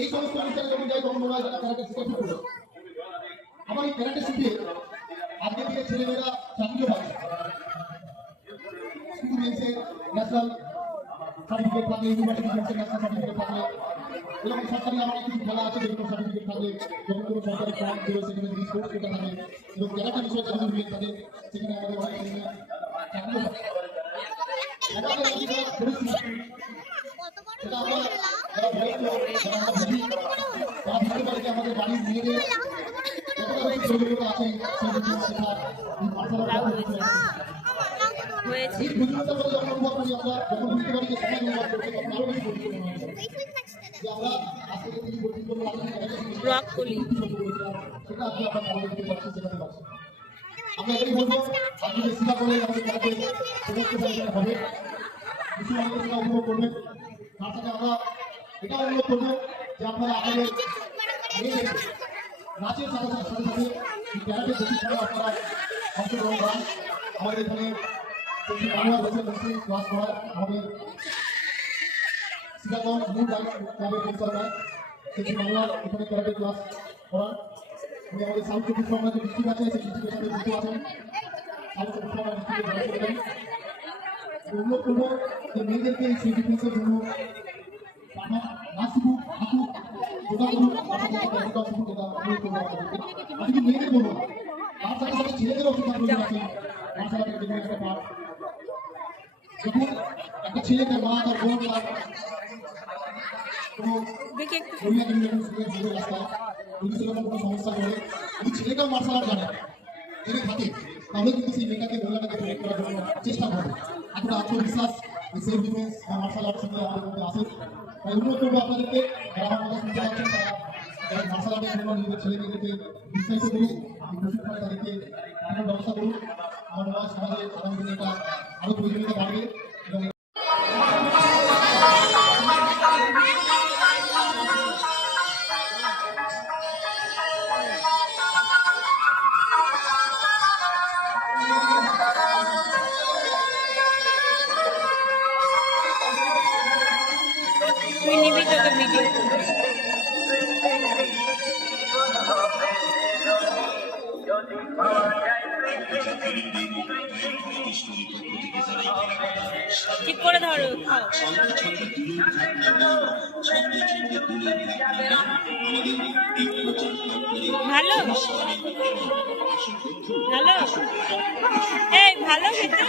এই সমস্ত অনুষ্ঠানে যখন যাই তখন যেন ক্যারাটে শিখে হলো আমার এই ক্যারাটে শিখে আজকে থেকে ছেলেমেয়েরা চাকরিও পাচ্ছে স্কুল গেছে ন্যাশনাল সার্টিফিকেট থাকলে ইউনিভার্সিটি গেছে ন্যাশনাল সার্টিফিকেট থাকলে এরকম সরকারি আমার কিছু খেলা আছে, যেগুলো সার্টিফিকেট থাকলে যখন কোনো সরকারি ফর্ম দেবে সেখানে যদি স্পোর্টস কোটা থাকে, এবং ক্যারাটে বিষয়ে সার্টিফিকেট থাকে, সেখানে আমাদের অনেক ছেলেমেয়ে চাকরিও আমি সেটা আমরা আমাদের বাড়ির মেয়েদের প্রয়োজনীয়তা আছে জিনিস শেখার হয়েছে এই প্রয়োজনীয়তা বলে যখন অনুভব করি আমরা যখন বুঝতে পারি আরও যে আমরা আজকে আমরা ভালো দিতে পারছি শেখাতে পারছি আমরা এটাই বলব আপনি যে শিক্ষা করে আমাদের ক্লাসে সমস্ত পরিচালনা হবে কিছু আমাদের সেটা অনুভব করবেন তার সাথে আমরা এটা অনুরোধ করব যে আপনারা আমাদের নাচের সাথে সাথে সাথে ক্যারাটে করে আপনারা অংশগ্রহণ করান। আমাদের এখানে বাংলা বছর বসে ক্লাস করায় আমাদের সিটাগঞ্জ মূল ক্লাবের পরিচালনা সেই বাংলা এখানে ক্যারাটে ক্লাস করান উনি আমাদের সাউথ চব্বিশ পরগনা যে ডিস্ট্রিক্ট আছে, সেই ডিস্ট্রিক্টের সাথে যুক্ত আছেন। সাউথ চব্বিশ পরগনা ডিস্ট্রিক্টের অনুরোধ করব যে মেয়েদেরকে এই ডিফেন্সের জন্য পাঠা যেগুলো একটা পার্ট যখন একটা সমস্যা করে ছেলেটাও মার্শাল আর্ট জানে জেনে সেই মেয়েটাকে চেষ্টা করবে এতটা আত্মবিশ্বাস সেলফ ডিফেন্স বা মার্শাল আর্ট সঙ্গে আমাদের মধ্যে আসে অনুরোধ করব আপনাদেরকে, যারা ছেলে মেয়েদেরকে বিশ্বাস করুন তাদেরকে পাঠানোর ব্যবস্থা করুন। আমার মনে হয় সমাজে আগামী দিনে এটা আরও প্রয়োজনীয়তা বাড়বে। তুই নিবি তোকে ভিডিও ঠিক করে ধরো। ভালো? ভালো? এই ভালো খেতে।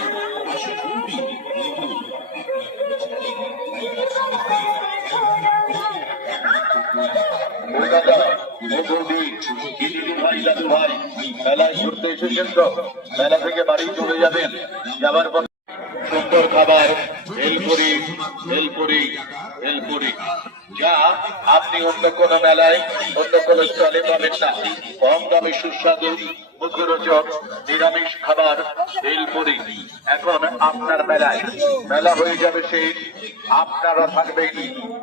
ঘুরতে মেলা থেকে বাড়ি চলে যাবেন যাবার সুন্দর খাবার ভেলপুরি ভেলপুরি ভেলপুরি যা আপনি অন্য কোনো মেলায় অন্য কোনো স্টলে পাবেন না কম দামে সুস্বাদু মুখরোচক নিরামিষ খাবার ভেলপুরি এখন আপনার মেলায় মেলা হয়ে যাবে সেই আপনারা থাকবেন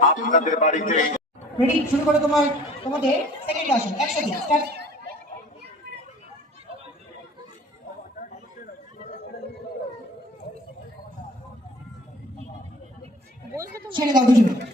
আপনাদের বাড়িতে রেডি শুরু করে তোমার তোমাদের সেকেন্ড আসন একসাথে স্টার্ট ছেড়ে দাও দুজনে।